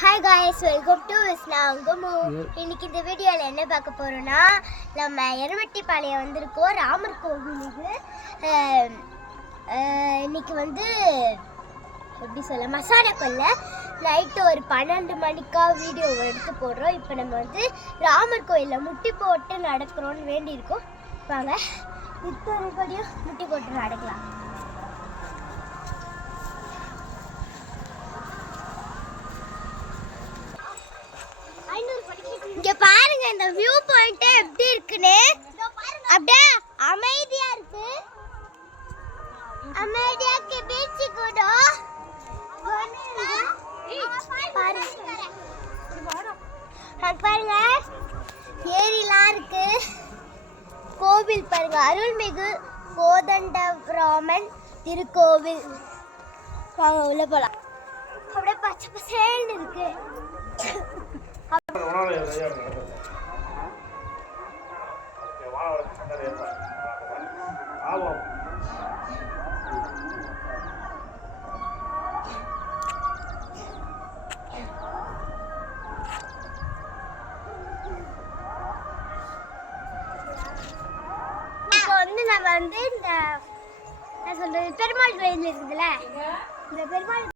Hi guys, welcome to விஸ்னாங்கமோ. இன்னைக்கு இந்த வீடியோவில் என்ன பார்க்க போகிறோன்னா, நம்ம எருமட்டிப்பாளையம் வந்திருக்கோம் ராமர் கோவிலுக்கு. இன்னைக்கு வந்து எப்படி சொல்ல, மசாலா கொல்ல நைட்டு ஒரு 12 மணிக்கா வீடியோ எடுத்து போடுறோம். இப்போ நம்ம வந்து ராமர் கோயிலில் முட்டி போட்டு நடக்கிறோன்னு வேண்டியிருக்கோம். வாங்க இத்தனை படியும் முட்டி போட்டு நடக்கலாம். இங்க பாருங்க இந்த வியூ பாயிண்ட் எப்படி இருக்குன்னு. அப்படியே அமைதியா இருக்கு. அமைதியா இருக்கு பீச் கூட. பாருங்க ஏரிலாம் இருக்கு. கோவில் பாருங்க, அருள்மிகு கோதண்டராமன் திருக்கோவில். வாங்க உள்ள போலாம். அப்படியே பச்சை பசேல்னு இருக்கு. நம்ம வந்து இந்த பெருமாள் கோயில் இருக்குதுல்ல, இந்த பெருமாள்